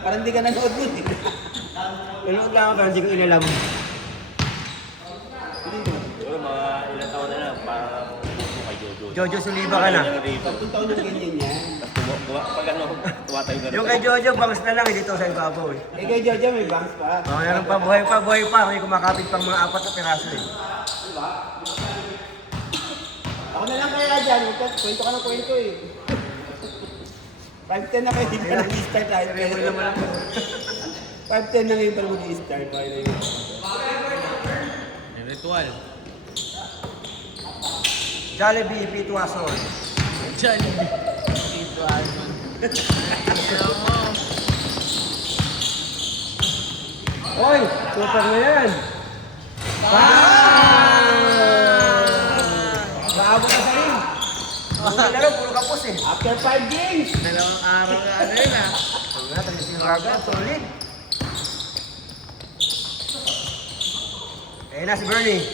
Parang hindi ka nanood nun eh. Nanood lang ako pero hindi ko inalam. Siguro mga ilang taon na lang, parang puso kay Jojo. Jojo Suliba ka na. Tatlong taon yung ganyan yan. Pag ano, tumatayo na rin. Yung kay Jojo, bangs na lang, dito sa ibabaw eh. Eh kay Jojo may bangs pa. Oh, meron pa, buhay pa. May kumakapit pang mga 4 na piraso eh. Ako na lang kaya dyan. Kwento ka ng kwento eh. 5-10 na kayo, hindi pa nag-start tayo. Remol naman ako. 5-10 na ngayon para mag-start. Yung ritual. Jollibee, Pitwason. Jollibee. Dito Alman. Ayaw mo. Hoy, super na yan. Maabot na sa rin. Ang laro, puro kapos eh. After 5 games! Dalawang araw na ano yun ah. Ang nga, tayo si Raga, solid. Ayun na si Bernie.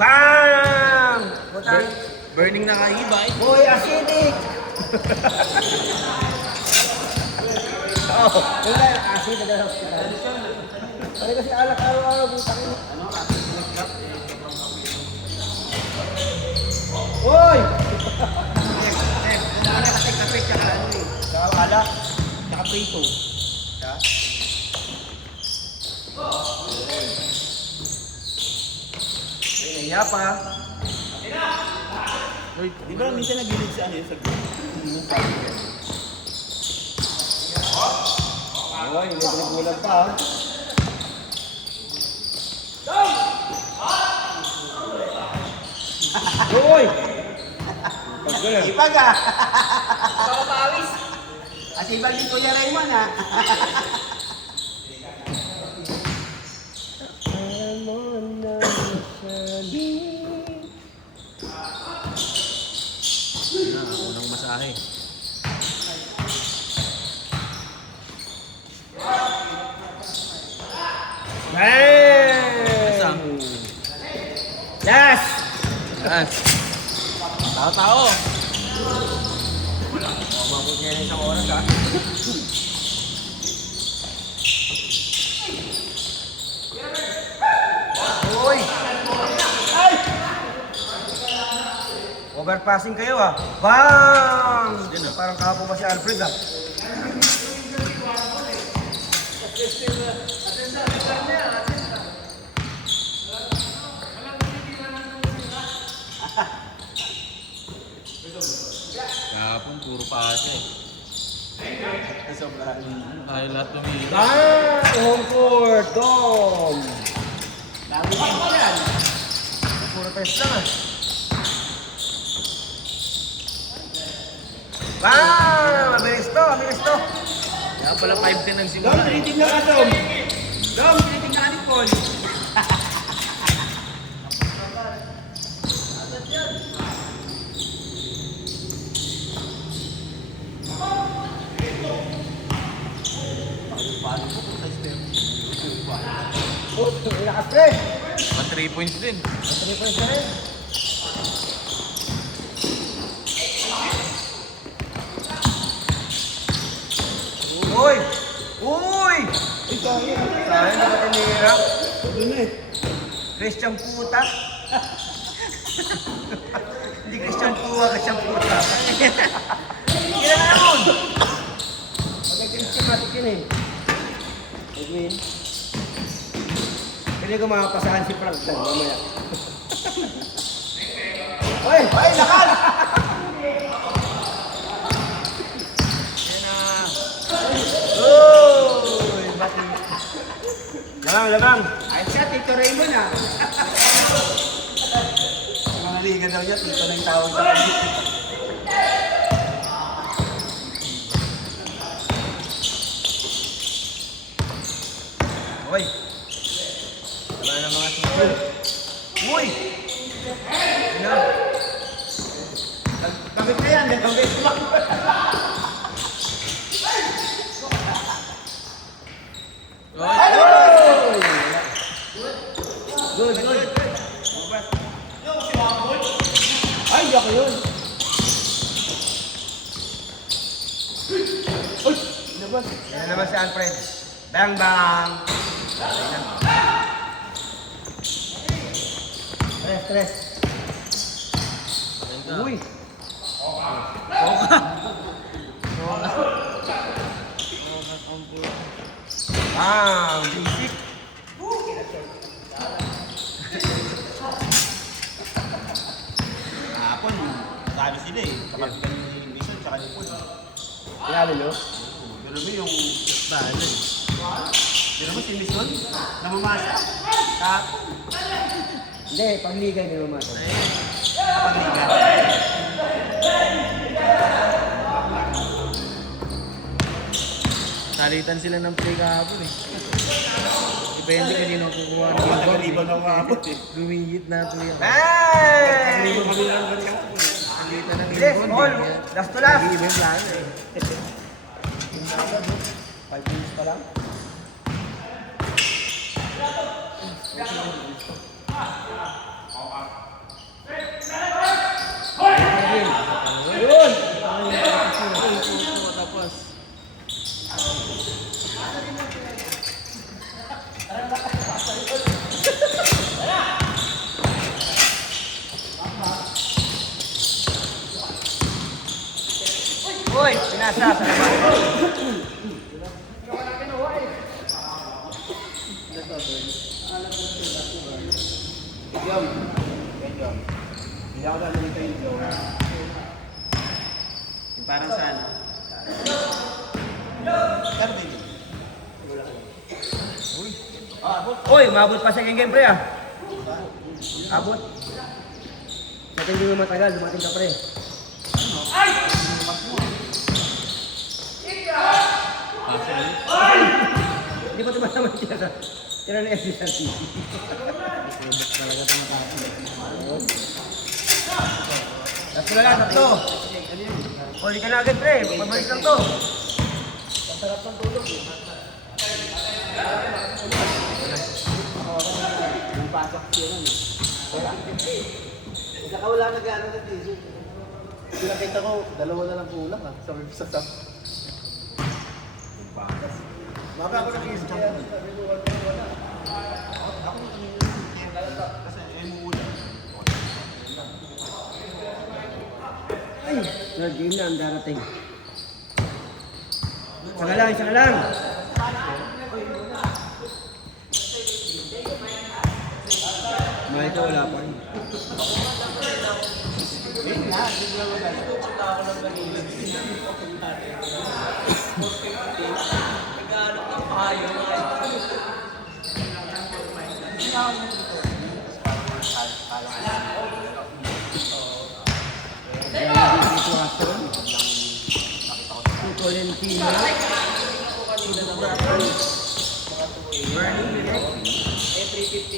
Bang! Putang. Burning na kahibay. Uy, acidic! Oh, Wala, acid na sa hospital. Pare kasi alak araw-araw, putang ina. Uy! kapit tsaka ano eh. Saka alak. Tsaka prito. Ay, nahiya pa. Di ba minsan nagilid sa ano yun sa Uy, nagbulag pa ah. Uy! Pagkala. Ipag ah! Pawis! Asibal ni Kuya Raymond ah! Unang masahe. Bang! Yes! Yan. Tao-tao. Mabot niya na isang oras ha. Uy! Ay! Overpassing kayo ah. Bang! Parang kahapon pa si Alfred ah. Kahapon, puro pasa eh. Tayo lahat tumili. Bang! Home court! Dom! Dami games yan! Puro test lang ah. Bang! Mabilis to! Mabilis to! Kaya pala 5-10 ang Dom, simula. tinitig na ka Dom! Dom, tinitig na ka ni Paul! Oh, lakas pre! Mga 3 points din. 3 points na rin. Uy! Uy! Ito, yun. Sayang na ba tinira? Doon na eh. Christian puta. Hindi Christian puwa, Christian puta. Kaya na naman! Magag-systematic yun eh. Edwin. Pwede ko makapasahan si Frank Tan mamaya. Hoy! Hoy! Lakal! Yan na. Uy! Bati. Labang! Ayos siya, Tito Raymond ah! Mga liga daw niya, ito na yung tawag sa kanya. Hoy! Wala na mga sipil. Uy! Ano? Bakit na yan? Bakit na Good, good. Ay, ako yun! Yan naman si Alfred. Bang bang. Tres. Uy. Bang. Basic. Hapon, sabi sila eh. Kapag yung mission, tsaka yung pool. Tinalo nyo? Pero mo yung bala eh. Pero mo si mission, namamasa. Hapon. Hindi, pagligay nyo naman. Kapag liga. Salitan sila ng play kahapon eh. Depende kanino kukuha ng Ako, ibang. nagaliban ako hapon eh. Gumingit na play. Bang! Salitan ng Yes, ibon. all. Last to last. Iba yung plano eh. 5 minutes pa lang. Yun! Tapos. Uy, pinasa sa labas. Medium. Hindi ako dahil dito yung flow. Yung parang saan? Pero din. Uy, mabot pa sa game pre ah. Abot. Sa hindi mo matagal, dumating ka pre. Hindi pa tumatama siya sa tira na SSRT. Tatlo na lang, tatlo. Uli ka na agad pre, pabalik lang to. Masarap ng tulog eh. Yung pasok siya lang eh. Saka wala na gano'n na diesel. Pinakita ko, dalawa na lang kulang ah. Sabi ko sa top. Maka ako nag-isip kaya. Kasi umuulan. Ay, third game na ang darating. Isa ka lang. Mahal ito, wala pa rin. Tolentino.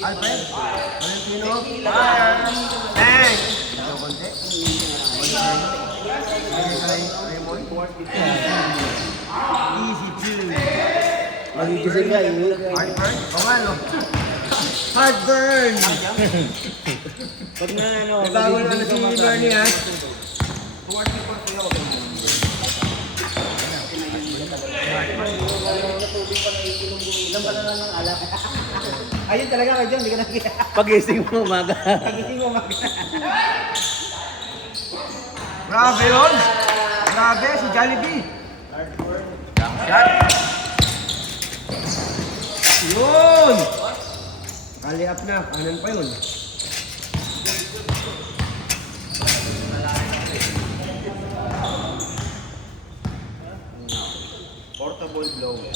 Alfred. Tolentino. Bang! Ito konti. Easy two. Magigising ka eh. Heartburn? O nga no? Heartburn! Pag na ano, May bago na ano si Bernie ha? Ayun talaga kayo dyan, hindi ka nakikita. Pagising mo umaga. Pagising mo mag... Grabe yun! Grabe, si Jollibee! Shot! Yun! Kali up na, kanan pa yun. Portable blower.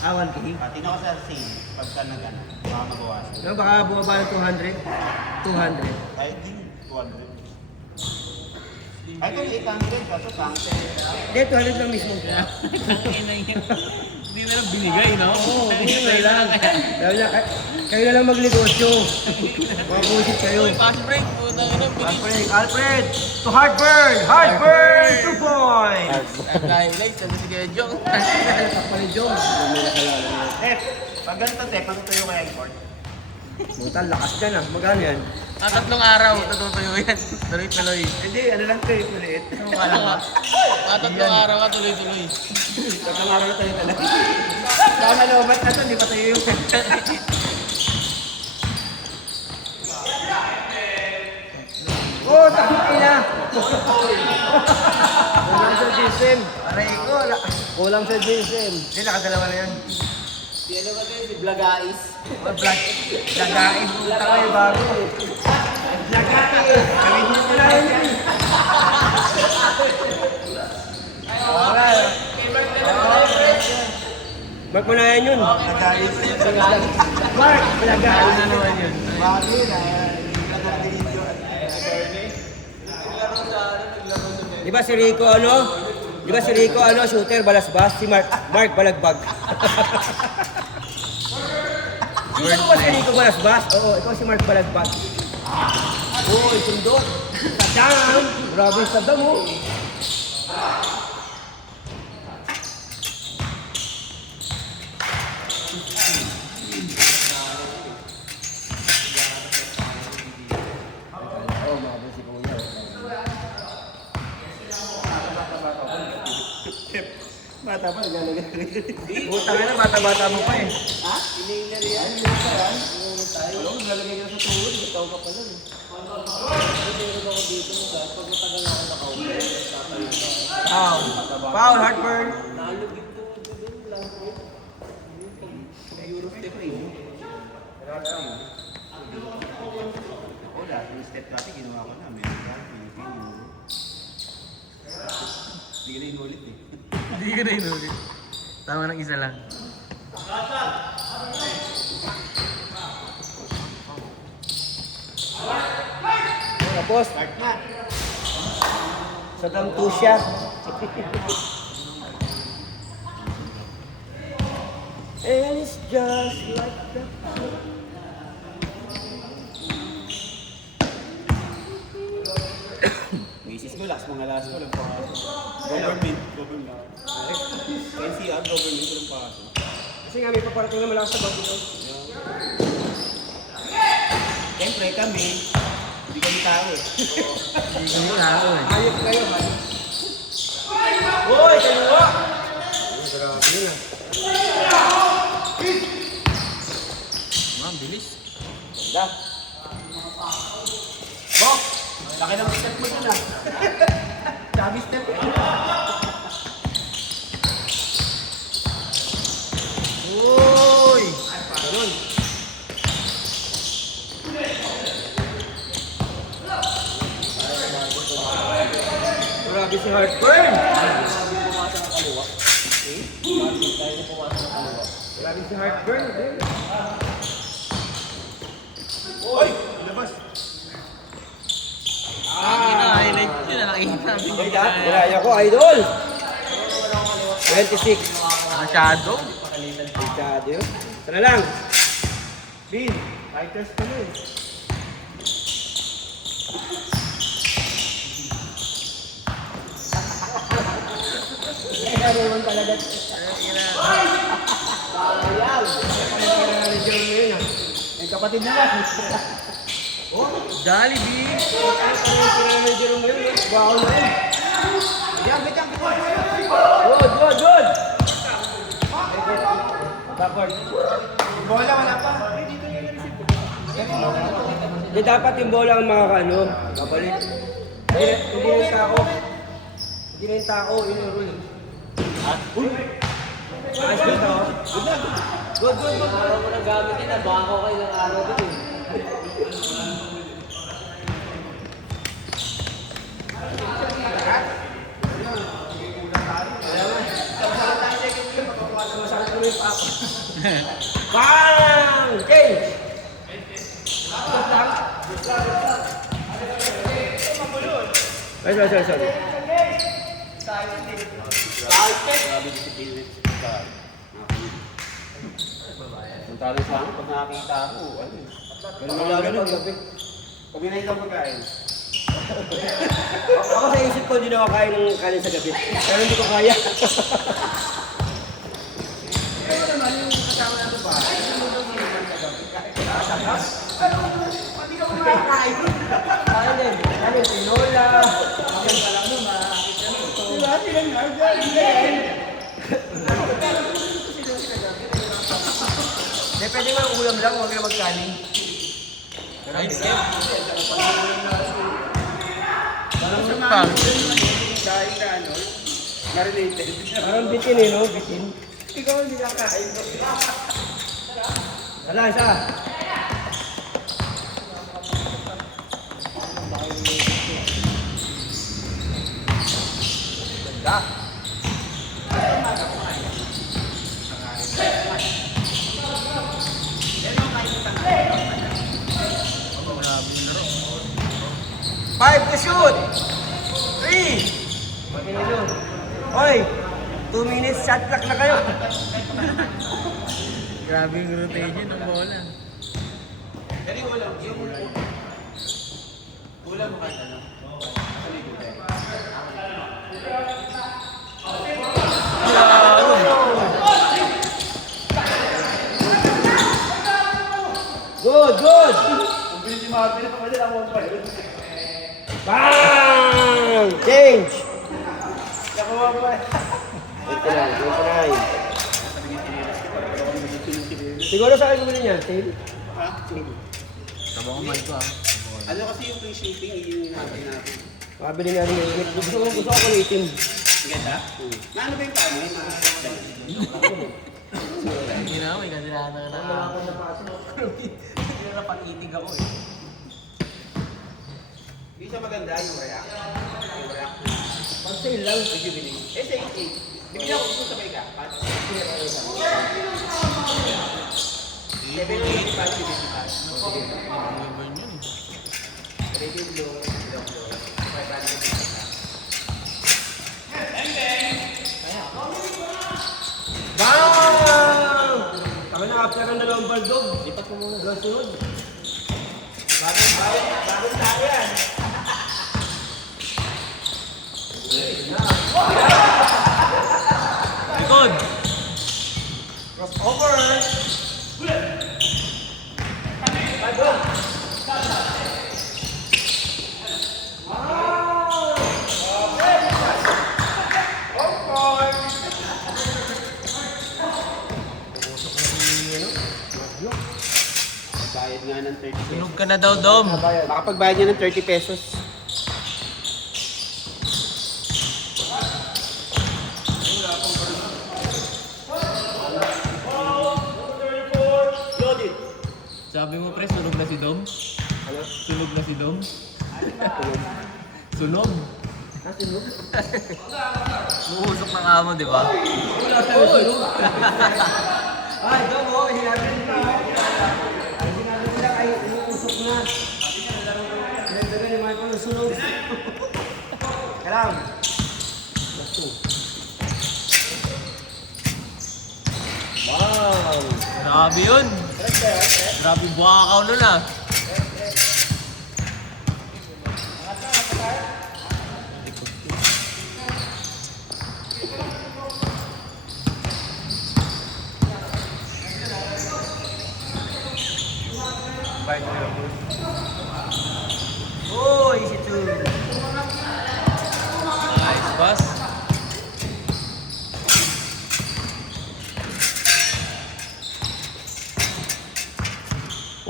Ah, 1K? Tingnan ko sa sale. Pagka na gano'n. Baka mabawasan. No, baka bumaba ng 200? 200? Kahit din 200. Ay, kung 800, kaso sunset. Hindi, 200 lang mismo. Hindi na lang binigay, no? Oo, hindi lang. Sabi niya, Kayo na lang magnegosyo. Mabusit kayo. Pass break. Puta ka na. Bilis. Alfred! To Heartburn! Heartburn! 2 points! Highlight. Sabi si Kuya Jong. Takpa ni Jong. Pag ganito, pag tuyo kaya yung court. Buta, lakas dyan ah. Magkano yan? Tatlong araw. Natutuyo yan. Tuloy-tuloy. Hindi, ano lang to eh, maliit. Kala ka. Tatlong araw ka tuloy-tuloy. Tatlong araw na tayo talaga. Baka malobat na to, hindi pa tayo yung Oh, takot na! Kulang sa Jason. Aray ko. Kulang sa Jason. Hindi, nakadalawa na yan. Si ano ba kayo? Si Blagais. Lagain. Punta kayo bago. Lagain. Gawin mo na yan. Mark mo na yan yun. Mark, lagain na naman yun. Di ba si Rico shooter, balasbas, si Mark balagbag. Hindi ko ba si Rico balasbas? Oo, ikaw si Mark balagbag. Oo, sundot. Sadam! Grabe sadam mo. bata pa, naglalagay. Puta ka na, bata-bata mo pa eh. Ha? Iniiler yan? Alam mo, naglalagay ka na sa tuhod, ikaw ka pala. Foul, Heartburn. Wala, yung step natin, ginawa ko na. Meron ka, hindi ka na inulit eh. Hindi ko na inulit. Tama ng isa lang. Tapos, Start na. Sadam to siya. And it's just like that. Misis ko, last mga last ko lang pasok. Government. NCR, government ko lang pasok. Kasi nga may paparating naman lang sa bago ko. Siyempre kami, hindi kami tao eh. Hindi ko tao eh. Ayok kayo, man. Hoy, kaluwa! Grabe na. Ma'am, bilis. Ganda. Bok! Laki ng step mo dun ah. Sabi step eh. Uy! Ganun. Grabe si Heartburn! Grabe si Heartburn. Oy! Labas! Highlight yun na nakikita namin. Ay, lahat. Nilaya ko, idol! 26. Masyado. Masyado yun. Ito na lang. Bin! Fighters ka na eh. Naroon talaga. Ay kapatid na lang. Jollibee. Wow na yun. Yan, bitang Good! Backward. bola, wala pa. Di dapat yung bola ang makakano. Babalik. Hindi na yung tako. Hindi na yung tako. Yun yung rule. Ayos ba ito? Good. Araw mo nang gamit yun, bako kayo ng araw dito. Bang! Change! Sorry. Ang talo sa akin, pag nakakita ako, ano eh. Pero wala na paggabi. Pag binayad ang pagkain. Ako sa isip ko, hindi na ako kaya ng kanin sa gabi. Pero hindi ko kaya. Pero naman, yung kasama natin ba? Pati ka kumakain. Kanin din. Kanin, tinola. Ang alam mo, makakita mo. Diba? Silang nagagay. Hindi, pwede mo yung ulam lang, huwag na magkanin. Ayun, Steve. Parang sa mga dahil na ano, na-related. Parang bitin eh, no? Bitin. Ikaw hindi kakain. Wala, isa. Ganda. Five to shoot! 3! Pati na yun. Hoy! 2 minutes shot clock na kayo. Grabe yung rotation ng bola. Pero yung ulam, ulam kahit ano. Sa likod eh. Good, good! Kung bilis yung mga pinapakali, ako pa yun. Bang! Change! Nakuha pa eh. 29, 29. Siguro sa akin gumili niya, sale. Ha? Tama ko man ko ah. Ano kasi yung free shipping, yung hinahanap natin. Makabili nga rin ngayon. Gusto ko ng itim. Ganda? Na ano ba yung paano? Hindi na, may kasilahan na na. Hindi na napag-itig ako eh. Hindi siya maganda yung react. Yung react. Pag sale lang. Eh, sa 88. Bigyan ako gusto sabay ka. Level 85, 55. Burn yun eh. Ready blue, blue, blue. 500. Bang! Kami na after ng dalawang baldog. Lipat mo muna. Doon sunod. Bagong tayo yan. Likod! Crossover! Bayad nga ng 30 pesos. Sunog ka na daw, Dom. Makapagbayad niya ng 30 pesos. Sabi mo, pre, sunog na si Dom? Ano? Sunog na si Dom? Sunog? Nasunog? Muusok ng amo, di ba? Ay, Dom, oh, hinabi nila. Ay, sinabi nila kayo, umuusok na. Pinagdagan ni Michael ng sunog. Kalam. Basto. Bang! Grabe yun. Grabe buwakaw nun ah. Oh, easy to. Nice pass.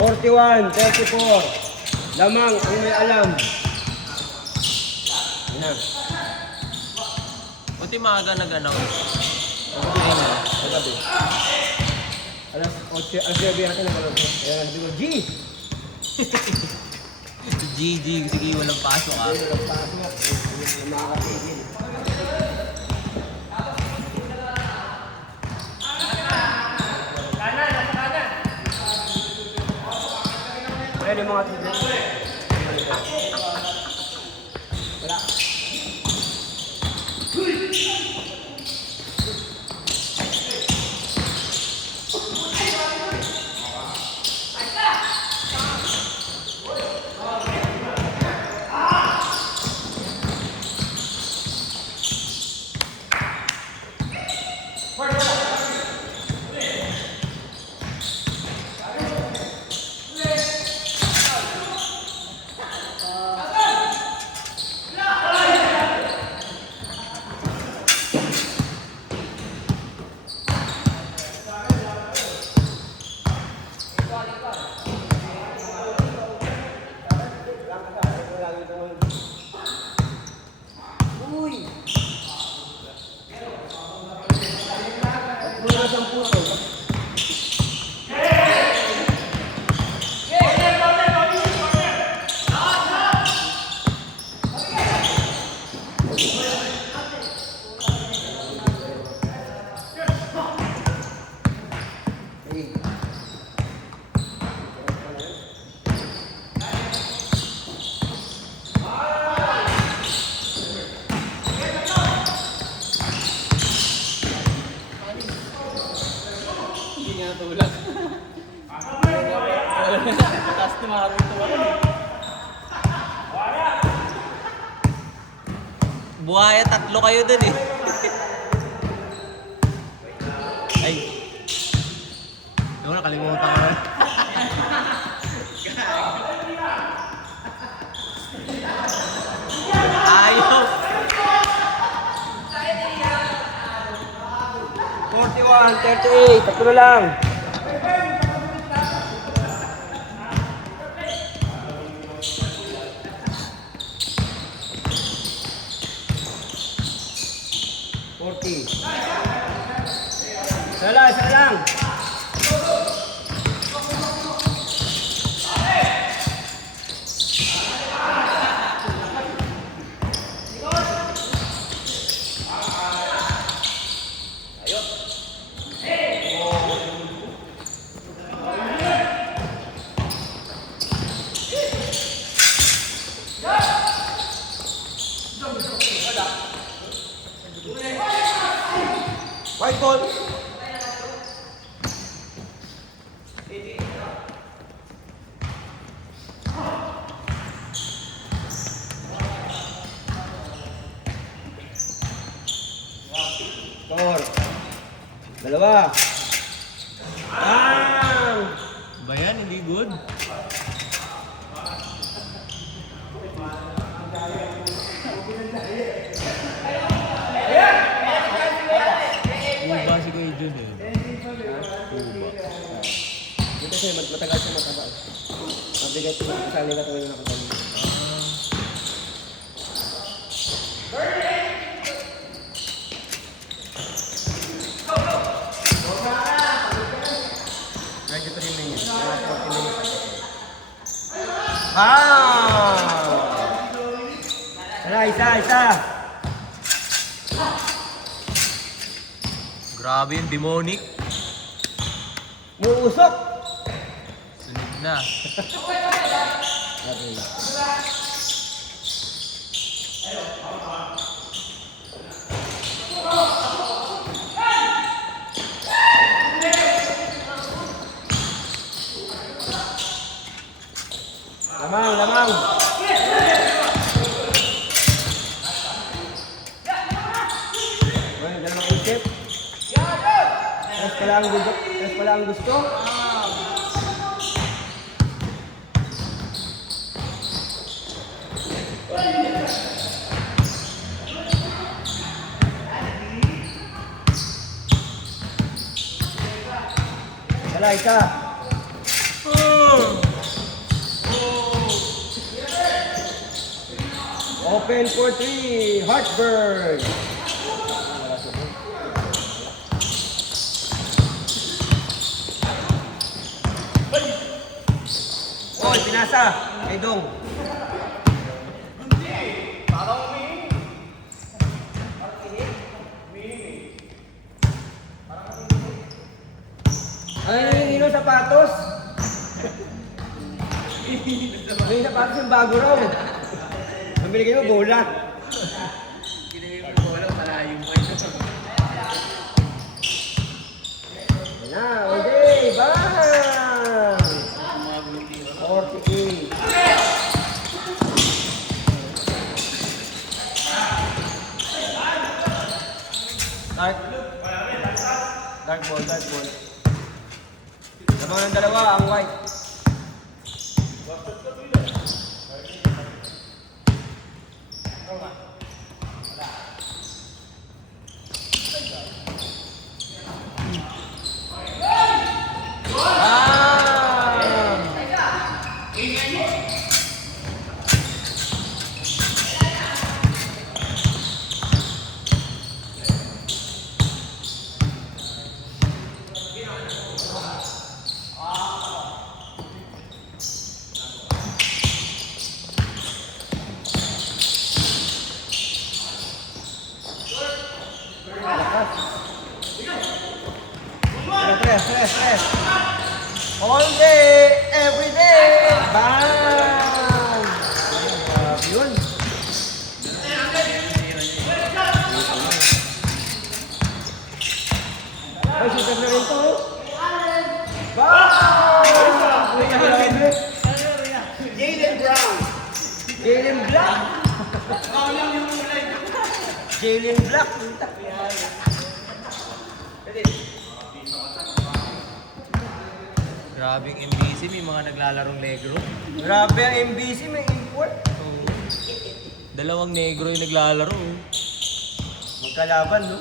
$41, 34. Lamang ang may alam. Yan. Buti maaga nag-announce. Magabi. Alas 8, alas 9 natin na malog. Ayan, sabi ko, G! GG, sige, walang pasok ah. Walang pasok. Yung mga kapigil. Ayan yung mga tigil. Wala. Buhaya, tatlo kayo dun eh. Ay. Ano, nakalimutan ko na. Ayaw. 41, 38. Tatlo lang. Isa lang. White ball. Score. Dalawa. Ba yan? Hindi good? Buba si Kuya Jun eh. Dito siya, matagal siya mataba. Mabigat siya, kasali ka tuloy na nakagaling. Medyo 3 minutes. Mga 40 minutes. Isa. Grabe yung demonic. Muusok. Sunog na. Lamang. Well, dalawang isip. Tres pala ang gusto. Wala, isa. Open for 3, Hartberg. Oy, pinasa. Kay Dong. Ay, yung sapatos. May sapatos yung bago raw. Ang binigay mo, bola. Ginigay mo bola, malayo mo ito. Na, okay, bang! 48. Dark ball. Lamang ng dalawa, ang white. Stress. All day, every day. Bang! Yun. Ay, shooter na rin to. Bang! Jaylen Brown. Jalen Black. Puta. Grabing MBC, may mga naglalarong negro. Grabe ang MBC, may import. Oo. Dalawang negro yung naglalaro. Magkalaban, no?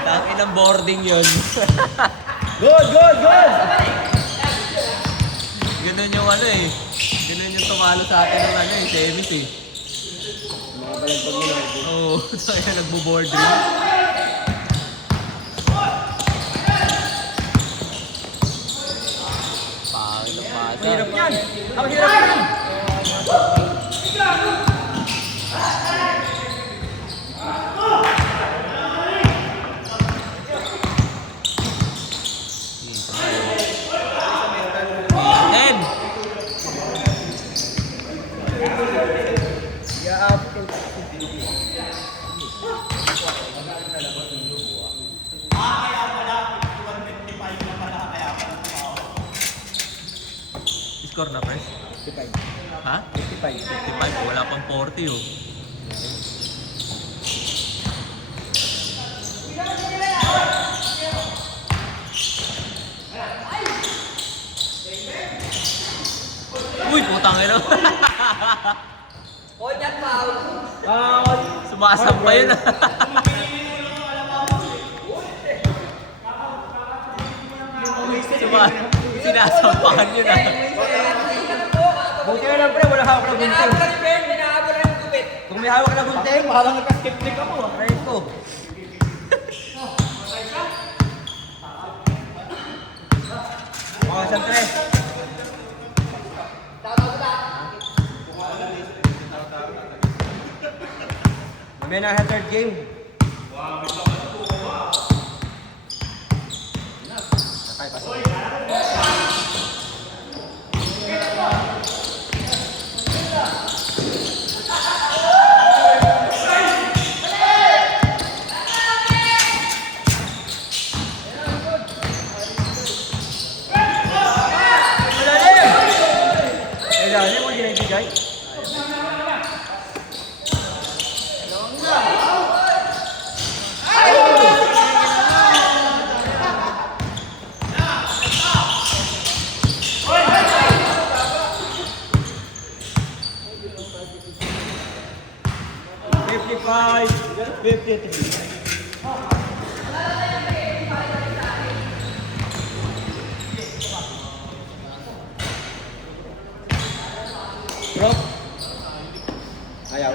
Tangin ng boarding yun. Good, good, good! Ganun yung ano eh. Ganun yung tumalo sa atin ng ano eh, semis eh. Mga balagpag mo na. Oo, kaya nagbo-boarding. Pangit ang bata. Ang hirap yan! Ang hirap yan! Ten! Score na, Pres? 55. Ha? 55. 55, wala pang 40 oh. Uy, putang ina. Sumasampay yun ah. Sinasampahan yun ah. Buti na lang pre, wala hawak na gunting. Kung may hawak na gunting, parang nagka-skip-skip ako. Try ko. Mga isang tres. May na third game. Ilalim mo din ang bigay. Bro. Ayaw.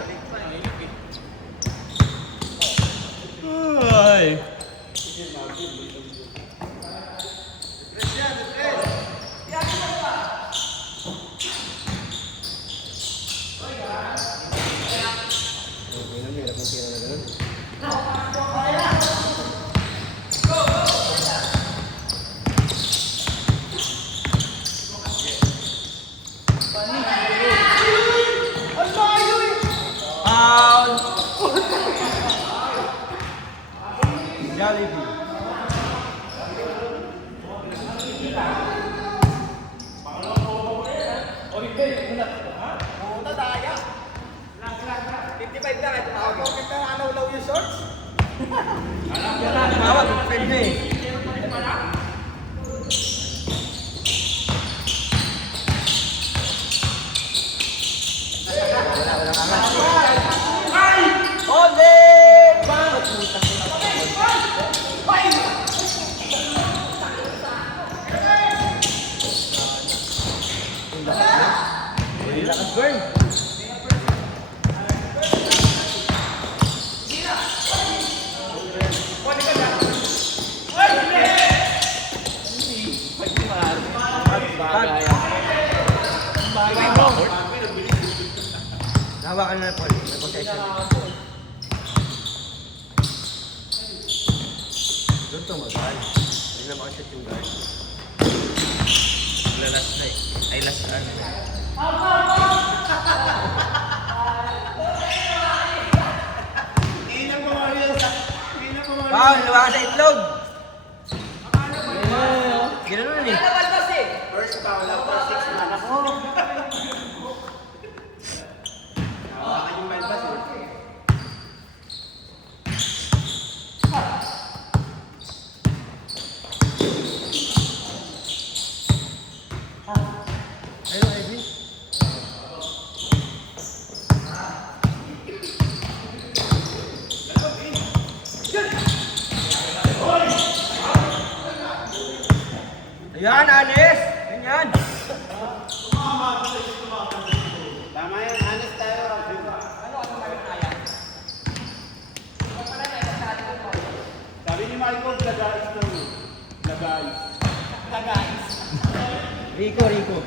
Ay. Jollibee. Tawag, pwede eh. Lakas burn. Nahawakan na po. May possession. Doon to mag-guard. Hindi na makashoot yung guard. Last na eh. Ay, last ano. Wow, luwakan sa itlog! Ginanon eh. First foul, after 6 man. Ako! Baka yung balbas eh. Ayun, Ivy. Ayan, Anis! Ganyan! Tama yan, honest tayo. Sabi ni Michael, lagais daw. Lagais. Rico, Rico.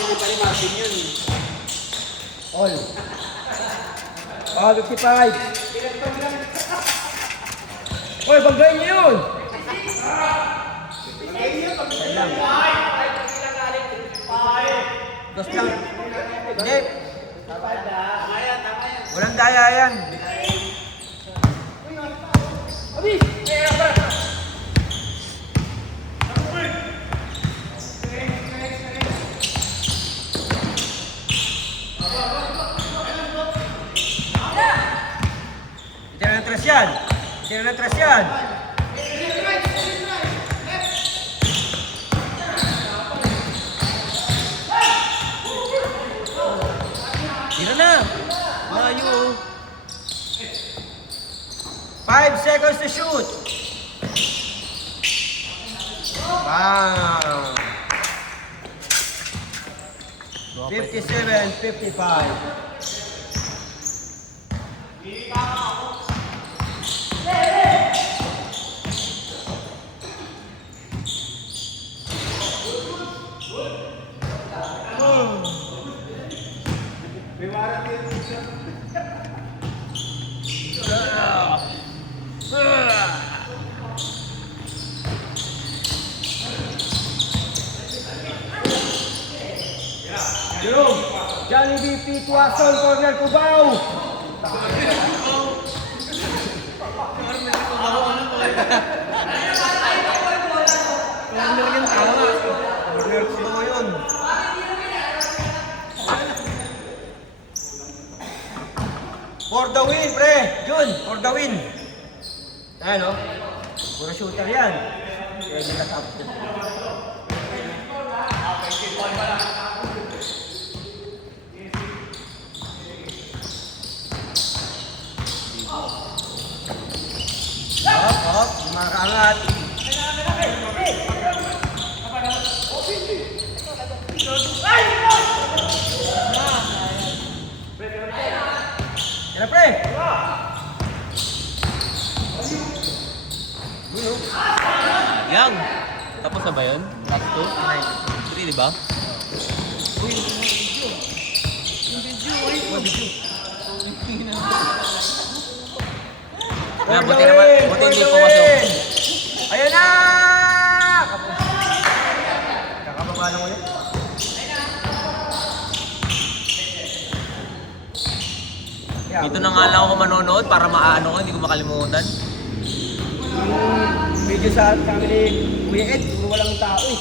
Hindi pa rin Martin yun. All. Oh, 55. Hoy, bagay niyo yun! Lang. Dos lang. Hindi. Walang daya yan. Tira ng tres yan. Tira ng tres yan. Tira na! Layo. 5 seconds to shoot. Bang! 57-55. May warranty yun siya. Jerome, Jollibee P. Tuason, corner Cubao. Corner Cubao yun. For the win, pre. Jun, for the win. Ayan, o. Puro shooter yan. Kaya hindi natapos yan. Hop, makaangat. Yan, pre. Yang! Tapos na ba yun? Last 2? 3, di ba? Uy, yung video. Kaya buti naman, buti hindi pumasok. Ayan na! Kakababa lang ulit. Dito na nga lang ako manonood para maano ko, hindi ko makalimutan. Yung video sa kami ni Kuya Ed, puro walang tao eh.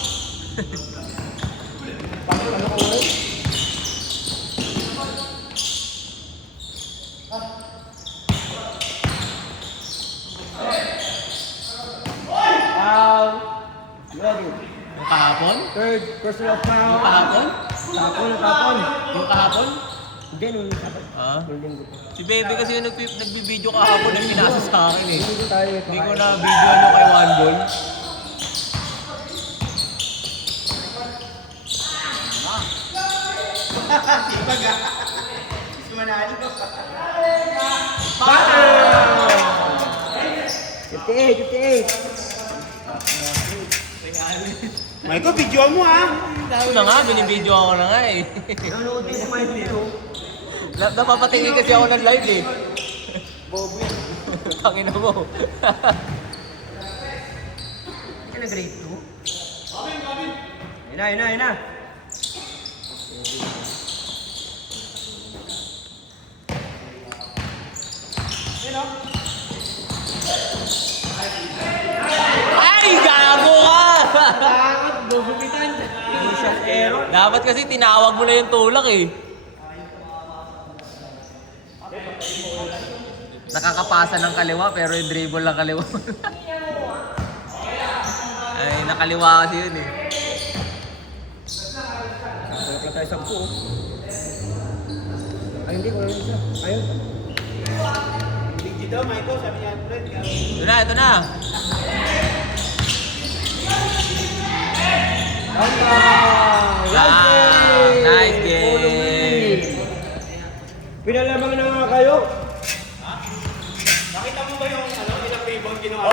Ano ko ulit? Foul. Ready. Yung kahapon? Third personal foul. Yung kahapon? Tapon. Yung kahapon? Hindi, nung dapat. Ah? Nung linggo. Si Bebe kasi yung nagbibideo kahapon yung pinasa sa akin eh. Linggo tayo. Hindi ko na video ano kay One Ball. Gusto manalo. 58. Michael, video mo ah. Ito na nga, binibideo ako na nga eh. Nanonood din si Michael. Napapatingin kasi ako ng live eh. Bobo yun. Tangina mo. Ka na grade 2? Ayun na, ayun na. Ay, gago ka! Takot, gugupitan. Shot error. Dapat kasi tinawag mo na yung tulak eh. Nakakapasa ng kaliwa pero yung dribble lang kaliwa. Ay, nakaliwa kasi yun eh. Wala pa tayo 10. Ay, hindi ko lang isa. Ayun. Big daw, Michael, sabi niya, Fred. Ito na. Nice game. Pinalamang na nga kayo. Nakita mo ba yung ilang rebound ginawa?